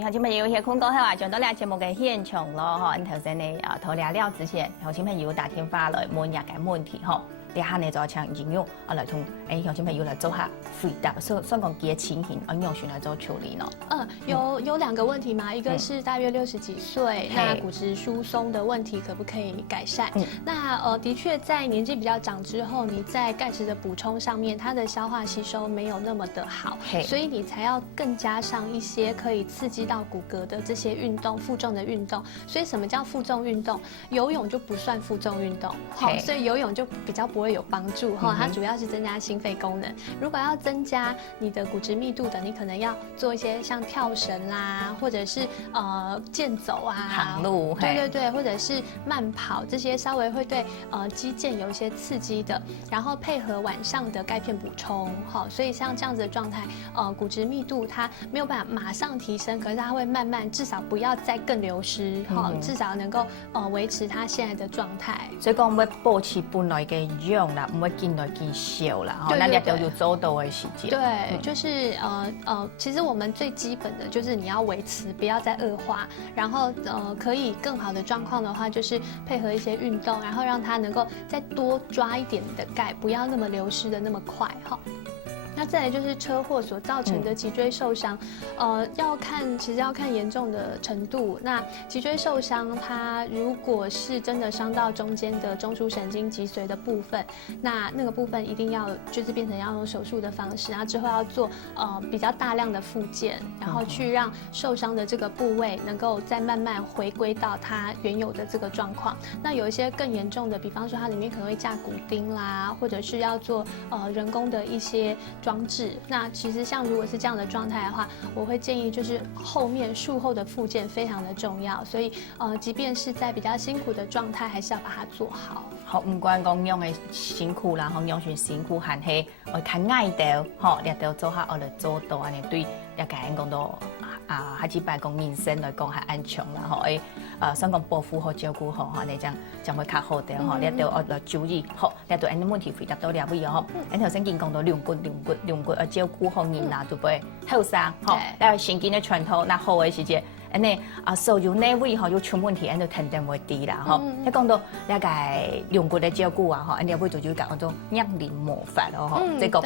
乡亲朋友，些困讲好啊，上到了节目嘅现场咯，吼，頭先呢頭聊了之前，鄉親朋友打電話來問一個問題，吼，你下呢就請應用來同鄉親朋友來做下回答，所以講幾個情形，用選來做處理呢？有2個問題嘛，一個是大約60幾歲，那骨質疏鬆的問題可不可以改善？那的確在年紀比較長之後，你在鈣質的補充上面，它的消化吸收沒有那麼的好，所以你才要更加上一些可以刺激到骨骼的這些運動，負重的運動。所以什麼叫負重運動？游泳就不算負重運動，所以游泳就比較不會有幫助哈。它主要是增加心肺功能。如果要增加你的骨質密度的，你可能要做一些像跳繩啦，或者是健走啊，航路，對，或者是慢跑，這些稍微會對肌腱有一些刺激的，然後配合晚上的鈣片補充，好，所以像這樣子的狀態，骨質密度它沒有辦法馬上提升，可是它會慢慢，至少不要再更流失，好，至少能夠維持它現在的狀態。所以講要保持本來嘅樣啦，唔會見來見少啦，吼，那你都要做到嘅時間。對，就是其實我們最基本的就是你要維持，不要再惡化，然後可以更好的狀況的話，就是配合一些運動，然後讓它能夠再多抓一點的鈣，不要那麼流失的那麼快，哈。那再來就是車禍所造成的脊椎受傷，其實要看嚴重的程度。那脊椎受傷，它如果是真的傷到中間的中樞神經脊髓的部分，那個部分一定要就是變成要用手術的方式，然後之後要做比較大量的復健，然後去讓受傷的這個部位能夠再慢慢回歸到它原有的這個狀況。那有一些更嚴重的，比方說它裡面可能會架骨釘啦，或者是要做人工的一些裝置。那其實像如果是這樣的狀態的話，我會建議就是後面術後的復健非常的重要，所以即便是在比較辛苦的狀態，還是要把它做好。好，唔管講樣嘅辛苦啦，樣算辛苦，還係我看愛到，吼，你都做下，我嚟做到，安尼對一個人講到下幾擺講人生來講係安全啦，吼，想講保護好照顧好，吼，你將會較好啲，吼，你都來注意，好，你都安尼問題回答到了位，吼，你頭先見講到龍骨，照顧好人啦，就會後生，吼，然後神經嘅傳導，那好嘅時節。安尼所有呢位吼有出問題，安就肯定會啲啦，吼。一講到呢個龍骨嘅照顧啊，吼，安尼會就要講到養臉模法咯，吼。即個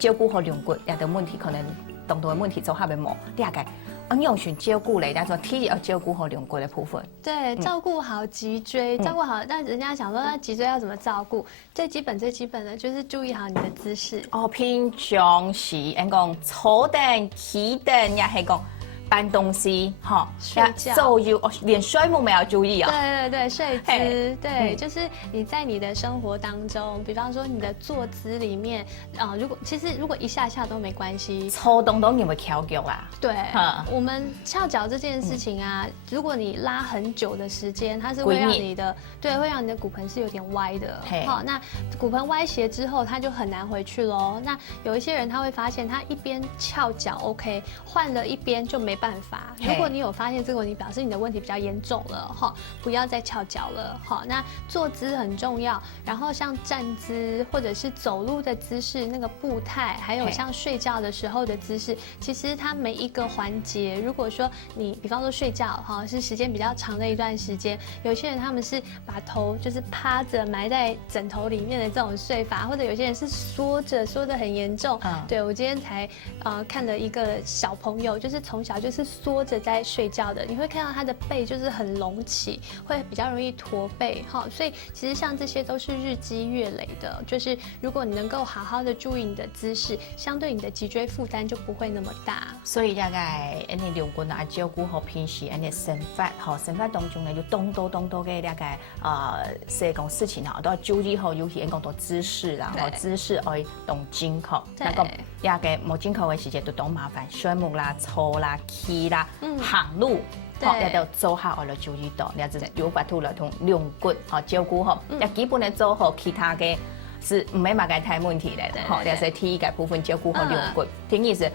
照顧好龍骨，有啲問題可能當到嘅問題做下邊冇，呢個用選照顧嚟，但係第一要照顧好龍骨嘅部分。對，照顧好脊椎，照顧好。但人家想說，那脊椎要怎麼照顧？最基本的就是注意好你的姿勢。平常時，講坐定、企定，也係講。搬東西，哈，睡覺，連睡夢也要注意啊。對，睡姿，對，就是你在你的生活當中，比方說你的坐姿裡面，如果一下都沒關係。抽動你會翹腳啊？對，我們翹腳這件事情啊，如果你拉很久的時間，它是會讓你的骨盆是有點歪的。好，那骨盆歪斜之後，它就很難回去咯。那有一些人他會發現，他一邊翹腳 OK， 換了一邊就沒辦法。如果你有發現這個問題，表示你的問題比較嚴重了哈，不要再翹腳了。好，那坐姿很重要，然後像站姿或者是走路的姿勢，那個步態，還有像睡覺的時候的姿勢，其實它每一個環節，如果說你比方說睡覺哈，是時間比較長的一段時間，有些人他們是把頭就是趴着埋在枕頭裡面的這種睡法，或者有些人是縮着，縮得很嚴重。對，我今天才看了一個小朋友，就是從小就是縮着在睡覺的，你會看到他的背就是很隆起，會比較容易駝背哈。所以其實像這些都是日積月累的，就是如果你能夠好好的注意你的姿勢，相對你的脊椎負擔就不會那麼大。所以大概龍骨啊照顧好平時生活當中呢，就多嘅大概社講事情都要注意好，尤其講到姿勢啦，姿勢要動正確。那個也嘅冇正確嘅時節都當麻煩，睡夢啦、坐啦、企啦、行路，你都做下我哋注意到，你就有法度來同龍骨照顧好，也基本嘅做好其他嘅是唔係乜嘅太問題嚟嘅，你就第一個部分照顧好龍骨，第二是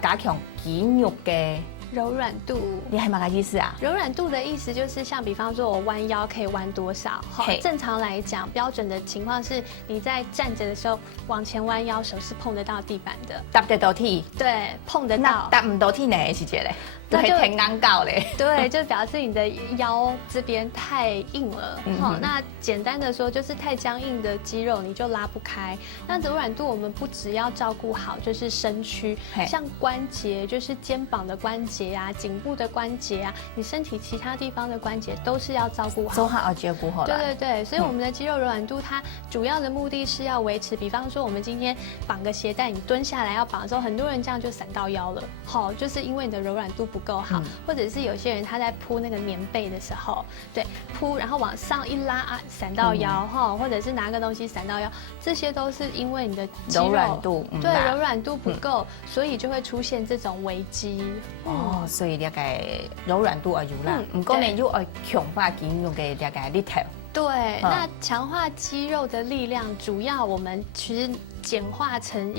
加強肌肉嘅柔軟度，你係乜嘅意思啊？柔軟度的意思就是像比方說我彎腰可以彎多少？好，正常來講，標準的情況是你在站着的時候往前彎腰，手是碰得到地板的，搭得到地，對，碰得到。搭唔到地呢？是這咧？那就挺难搞嘞。对，就表示你的腰这边太硬了。好，那简单的说就是太僵硬的肌肉你就拉不开。那柔软度我们不只要照顾好，就是身躯，像关节，就是肩膀的关节啊、颈部的关节啊，你身体其他地方的关节都是要照顾好。做好照顾好。对对对，所以我们的肌肉柔软度，它主要的目的是要维持。比方说，我们今天绑个鞋带，你蹲下来要绑的时候，很多人这样就闪到腰了。好，就是因为你的柔软度不够好，或者是有些人他在铺那个棉被的时候，对，铺然后往上一拉啊，闪到腰哈，或者是拿个东西闪到腰，这些都是因为你的肌肉柔软度对柔软度不够，所以就会出现这种危机。哦，所以大概柔软度要有啦，不过呢又要强化肌肉嘅大概力头。对，那强化肌肉的力量，主要我们其实简化成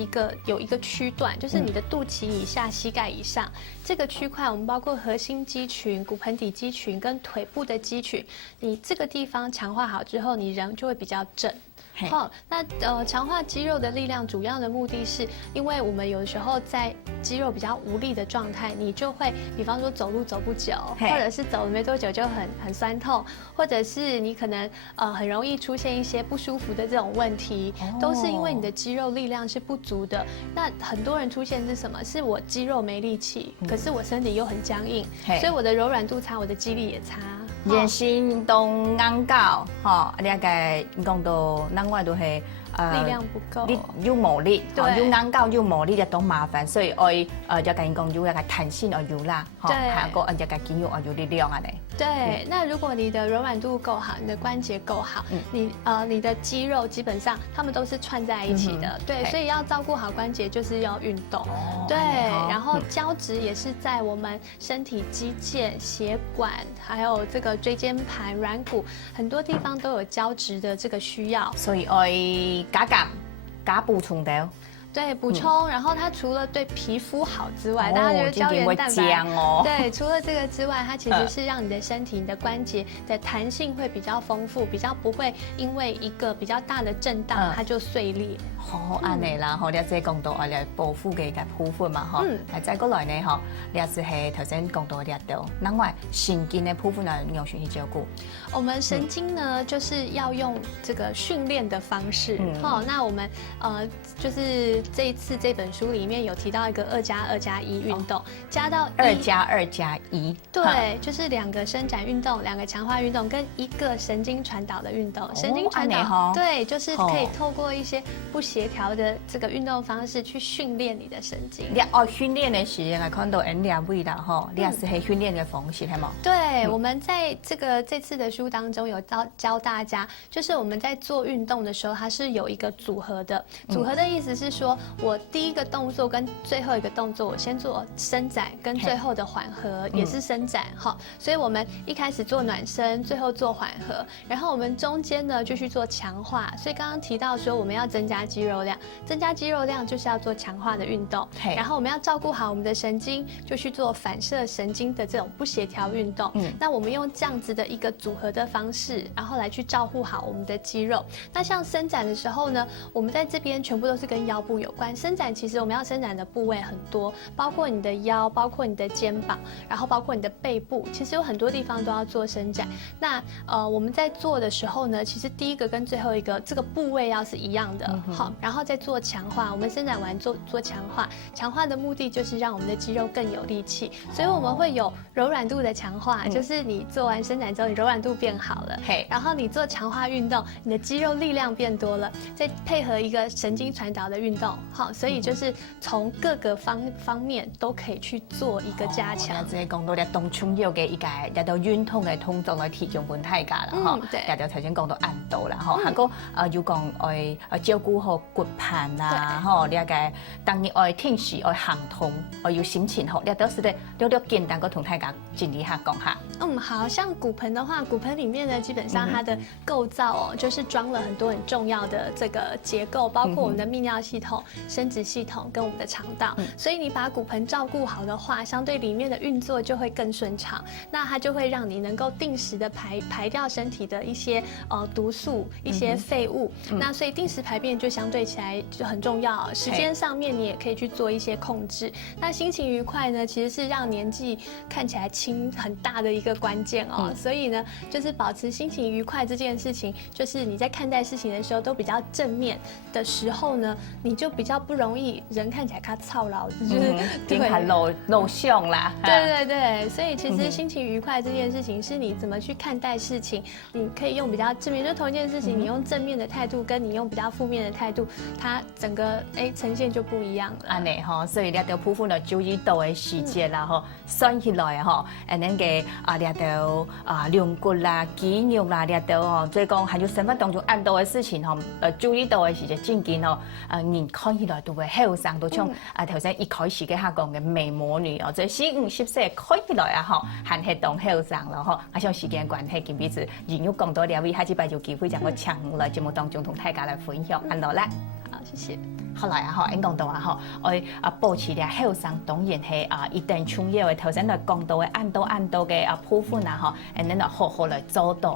有一个区段，就是你的肚脐以下、膝盖以上这个区块，我们包括核心肌群、骨盆底肌群跟腿部的肌群，你这个地方强化好之后，你人就会比较正。好，那强化肌肉的力量，主要的目的是，因为我们有的时候在肌肉比较无力的状态，你就会，比方说走路走不久，或者是走了没多久就很酸痛，或者是你可能很容易出现一些不舒服的这种问题，都是因为你的肌肉力量是不足的。那很多人出现是什么？是我肌肉没力气，可是我身体又很僵硬，所以我的柔软度差，我的肌力也差。练习运动硬搞，吼，大概讲到另外都是力量不够，又无力，又硬搞又无力，就都麻烦，所以要就跟讲有那个弹性要有啦，吼，还有个就个肌肉要有力量啊嘞。对，那如果你的柔软度够好，你的关节够好，你的肌肉基本上它们都是串在一起的，对，所以要照顾好关节就是要运动，对，然后胶质也是在我们身体肌腱、血管，还有这个椎间盘、软骨很多地方都有胶质的这个需要，所以要加补充掉。对，补充，然后它除了对皮肤好之外，大家觉得胶原蛋白，对，除了这个之外，它其实是让你的身体、你的关节的弹性会比较丰富，比较不会因为一个比较大的震荡它就碎裂。好，安尼啦，好，你即讲到我哋保护嘅部分嘛，吼，再過來呢，吼，你是係頭先講到啲到，另外神經嘅部分呢，要學習照顧。我們神經呢，就是要用這個訓練的方式，好，那我們就是這一次這本書裡面有提到一個2+2+1運動，加到2+2+1，對，就是2個伸展運動、2個強化運動跟1個神經傳導的運動。神經傳導，對，就是可以透過一些不協調的這個運動方式去訓練你的神經。你訓練的時間看到2位啦，吼，你也是係訓練的方式，係嗎？對，我們在這次的書當中有教大家，就是我們在做運動的時候，它是有一個組合的。組合的意思是說，我第一個動作跟最後一個動作，我先做伸展，跟最後的緩和也是伸展，哈。所以我們一開始做暖身，最後做緩和，然後我們中間呢就去做強化。所以剛剛提到說，我們要增加肌肉量，增加肌肉量就是要做強化的運動。然後我們要照顧好我們的神經，就去做反射神經的這種不協調運動。那我們用這樣子的一個組合的方式，然後來去照顧好我們的肌肉。那像伸展的時候呢，我們在這邊全部都是跟腰部有關。伸展其實我們要伸展的部位很多，包括你的腰，包括你的肩膀，然後包括你的背部，其實有很多地方都要做伸展。那我們在做的時候呢，其實第一個跟最後一個這個部位要是一樣的，好，然後再做強化。我們伸展完做強化，強化的目的就是讓我們的肌肉更有力氣，所以我們會有柔軟度的強化，就是你做完伸展之後，你柔軟度變好了，然後你做強化運動，你的肌肉力量變多了，再配合一個神經傳導的運動，好，所以就是從各個方面都可以去做一個加強。即係講到啲動重要嘅一個一道運動嘅動作來提供本體㗎啦，嗬，一道頭先講到硬度啦，嗬，下個要講愛照顧好骨盤啊，嗬，呢一個當你愛聽時愛行動，愛要心情好，呢都是咧略簡單個同大家整理下講下。好像骨盆的話，骨盆裡面呢，基本上它的構造就是裝了很多很重要的這個結構，包括我們的泌尿系統。统、生殖系统跟我们的肠道。所以你把骨盆照顾好的话，相对里面的运作就会更顺畅。那它就会让你能够定时的排掉身体的一些毒素、一些废物。那所以定时排便就相对起来就很重要。时间上面你也可以去做一些控制。那心情愉快呢，其实是让年纪看起来轻很大的一个关键哦。所以呢，就是保持心情愉快这件事情，就是你在看待事情的时候都比较正面的时候呢，你就比较不容易人看起来较操劳，就是对露相啦。对对对，所以其实心情愉快这件事情是你怎么去看待事情，你可以用比较正面，就同一件事情，你用正面的态度跟你用比较负面的态度，它整个呈现就不一样了。安尼吼，所以掠到部分的注意到的细节啦吼，算起来吼，咱个掠到肋骨啦、肌肉啦，掠到吼，所以讲还有生活当中按到的事情吼，注意到的是就正经吼，人看起来都会后生，都像头先一开始嘅下讲嘅美魔女哦，这40-50岁看起来吼，还系当后生了吼，像时间关系，今彼此人有更多了解，下一摆有机会将我请来节目当中同大家来分享，安落啦。好，谢谢。后来因讲到我保持咧后生当然係一定重要嘅。頭先嚟講到嘅按到嘅部分咱就好好來做到